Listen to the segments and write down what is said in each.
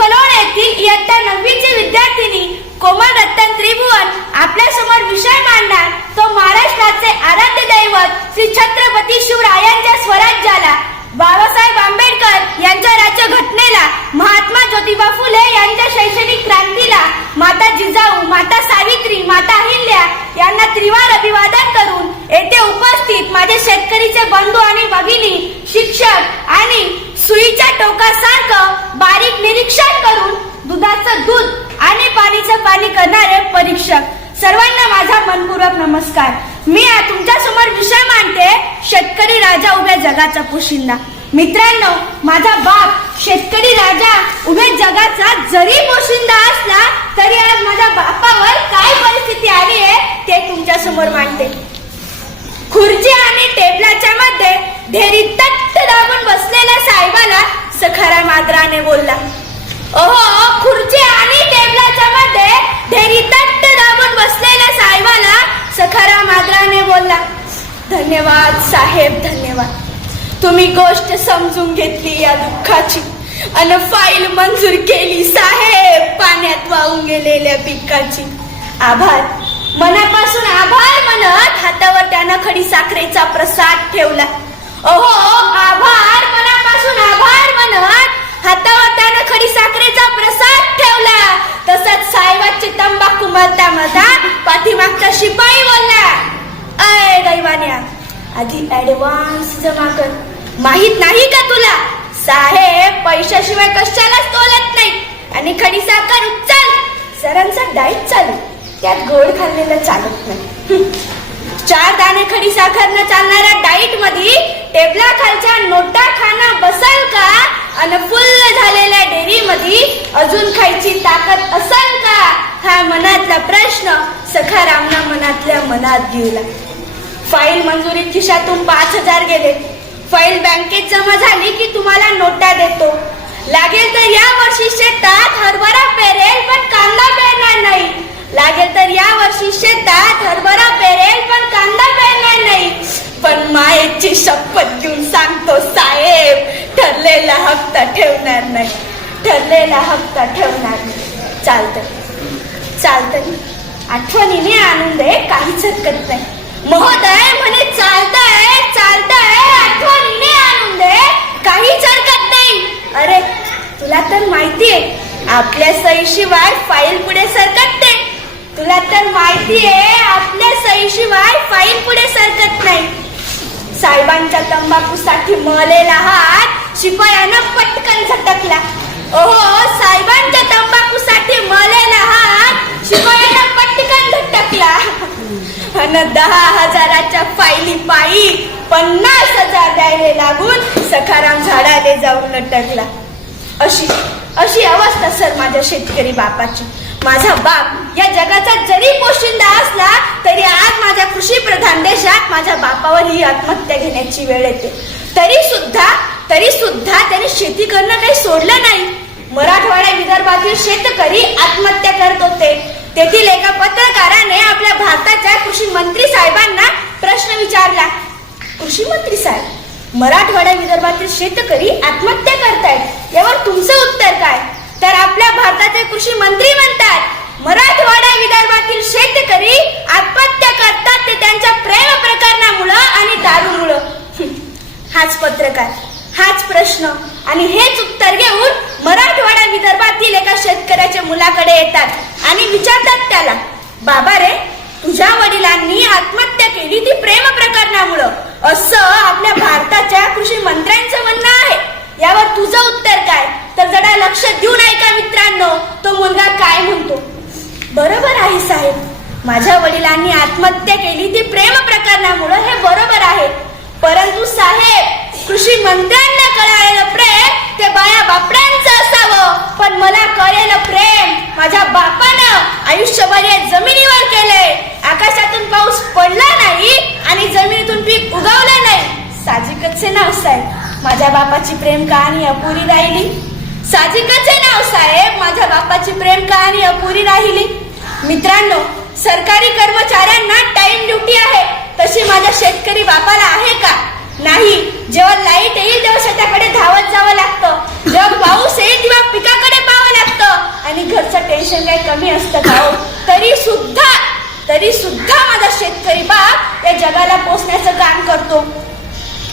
मी चिखलोड येथील इयत्ता नववीची विद्यार्थिनी कोमल रत्तन त्रिभुवन आपल्यासमोर विषय मांडणार. तो महाराष्ट्राचे आराध्य दैवत श्री छत्रपती शिवरायांच्या स्वराज्याला बाबासाहेब आंबेडकर यांच्या राज्य घटनेला महात्मा ज्योतिबा फुले यांच्या शैक्षणिक क्रांतीला माता जिजाऊ माता सावित्री माता अहिल्या यांना त्रिवार अभिवादन करून येथे उपस्थित माझे शेतकरीचे बंधू आणि भगिनी शिक्षक आणि सुईच्या टोकासारखं बारीक निरीक्षण करून दुधाचं दूध आणि पाणीचं पाणी करणारे परीक्षक. सर्वांना माझा मनपूर्वक नमस्कार. मी आज तुमच्यासमोर विषय मांडते शेतकरी राजा उभ्या जगाचा पोशिंदा. मित्रांनो माझा बाप शेतकरी राजा उभ्या जगाचा जरी पोशिंदा असला तरी आज माझ्या बापावर काय परिस्थिती आली आहे ते तुमच्यासमोर मांडते. खुर्ची आणि टेबलाच्या मध्ये ढेरी तट्ट दाबून बसलेल्या साहेबाला सखारा माद्राने बोलला ओहो खुर्ची आणि टेबलाच्या मध्ये ढेरी तट्ट दाबून बसलेल्या साहेबाला सखारा माद्राने बोलला धन्यवाद साहेब धन्यवाद. तुम्ही गोष्ट समजून घेतली या दुःखाची अन फाईल मंजूर केली साहेब पाण्यात वाहून गेलेल्या पिकाची. आभार. मनापासून आभार म्हणत हातावर त्यानं खडी साखरेचा प्रसाद ठेवला. ओहो आभार मनापासून आभार म्हणत हातावर त्यानं खडी साखरेचा प्रसाद ठेवला. तसंच साहेबाची तंबाखू मधता मधा पाठीमागचा शिपाई बोलला. अय दैवान्या आधी ऍडव्हान्स जमा कर. माहीत नाही का तुला? साहेब पैशाशिवाय कशालाच तोलत नाही. आणि खडी साखर उचल. सरांचा डाईट चालू. त्यात गोड खाल्लेलं चालत नाही. चार दाणे खडी साखर न चालणाऱ्या डाईटमध्ये टेबला खालच्या नोटा खाना बसल का? आणि फुल्ल झालेल्या डेअरी मध्ये अजून खायची ताकद असल का? हा मनातला प्रश्न सखारामना मनातल्या मनात गेला. फाईल मंजुरी खिशातून पाच हजार गेले. फाईल बँकेत जमा झाली की तुम्हाला नोटा देतो. लागेल तर या वर्षी शेतात हरभरा पेरेल पण कांदा पेरणार नाही. ठरलेला हप्ता ठेवणार नाही. चालतं चालतंय. आठवणीने आणून दे काहीच हरकत नाही. महोदय म्हणे चालतंय चालतंय आठवणीने आणून दे काहीच हरकत नाही. अरे तुला तर माहितीये आपल्या सहीशिवाय फाईल पुढे सरकटते तुला तर माहितीये आपल्या सहीशिवाय फाईल पुढे सरकत नाही. साहेबांच्या तंबाखूसाठी मळलेला हात शिपायानं पटकन झटकला. ओहो साहेबांच्या तंबाखूसाठी मळलेला हात शिपायानं पटकन झटकला अन दहा हजाराच्या फाईली पायी पन्नास हजार द्यायला लागून सखाराम झाडाले जाऊन लटकला. अशी अशी अवस्था सर माझ्या शेतकरी बापाची. माझा बाप या जगाचा जरी पोशिंदा असला तरी आज माझ्या कृषी प्रधान देशात माझ्या बापावर ही आत्महत्या घेण्याची वेळ येते. तरी सुद्धा तरी सुद्धा त्याने शेती करणं काही सोडलं नाही. मराठवाडा विदर्भातील शेतकरी आत्महत्या करत होते. तेथील एका पत्रकाराने आपल्या भारताच्या कृषी मंत्री साहेबांना प्रश्न विचारला. कृषी मंत्री साहेब मराठवाडा विदर्भातील शेतकरी आत्महत्या करतायत. यावर तुमचं उत्तर काय? तर आपल्या भारताचे कृषी मंत्री म्हणतात मराठवाडा विदर्भातील शेतकरी आत्म करतात ते त्यांच्या प्रेम प्रकरणामुळं आणि दारूमुळं हं, हाच पत्रकार हाच प्रश्न आणि हेच उत्तर घेऊन मराठवाडा विदर्भातील एका शेतकऱ्याच्या मुलाकडे येतात. आणि विचारतात त्याला बाबा रे तुझ्या वडिलांनी आत्महत्या केली ती प्रेम प्रकरणामुळं. असं आपल्या भारताच्या कृषी मंत्र्यांचं म्हणणं आहे. यावर तुझं उत्तर काय? तर जरा लक्ष देऊन ऐका मित्रांनो तो मुलगा काय म्हणतो. बरोबर आहे साहेब. माझ्या वडिलांनी आत्महत्या केली ती प्रेम प्रकरणामुळं हे बरोबर आहे. परंतु साहेब कृषी मंत्र्यांना कळालेलं प्रेम ते बाया बापड्यांचं असावं. पण मला कळलेलं प्रेम माझ्या बापानं आयुष्यभर या जमिनीवर केलंय आकाशातून पाऊस पडला नाही आणि जमिनीतून पीक उगवलं नाही. साजिकच नाव साहेब. माझ्या बापाची प्रेम कहाणी अपुरी राहिली. साजिकच नाव साहेब माझ्या बापाची प्रेम कहाणी अपुरी राहिली. मित्रांनो सरकारी कर्मचाऱ्यांना टाइम ड्युटी आहे. तशी माझ्या शेतकरी बापाला आहे का? नाही. जेव्हा लाइट येईल तेव्हा शेताकडे धावत जावं लागतं जेव्हा पाऊस येईल तेव्हा पिकाकडे पाहावं लागतं आणि घरचं टेन्शन काही कमी असतं का हो? तरी सुद्धा तरी सुद्धा माझा शेतकरी बाप या जगाला पोचण्याचं काम करतो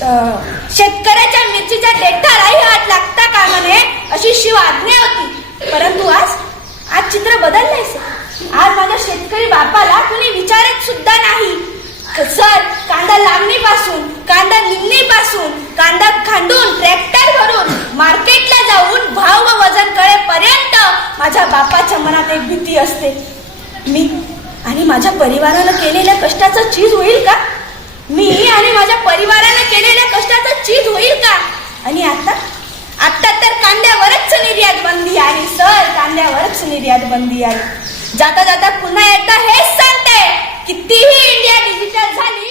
शेतकऱ्याच्या मिरचीच्या देठालाही हात लागता कामा नये अशी शिव आज्ञा होती. परंतु आज आज चित्र बदललंय सर. आज माझ्या शेतकरी बापाला कुणी विचारत सुद्धा नाही. सर कांदा लागणीपासून कांदा निघणीपासून कांदा खांडून ट्रॅक्टर भरून मार्केटला जाऊन भाव व वजन कळेपर्यंत माझ्या बापाच्या मनात एक भीती असते. मी आणि माझ्या परिवारानं केलेल्या कष्टाचं चीज होईल का? मी आणि माझ्या परिवाराने केलेल्या कष्टाचं चीज होईल का? आणि आता? आता तर कांद्यावरच निर्यात बंदी आली सर. कांद्यावरच निर्यात बंदी आली जाता जाता पुन्हा एकदा हेच सांगते. कितीही इंडिया डिजिटल झाली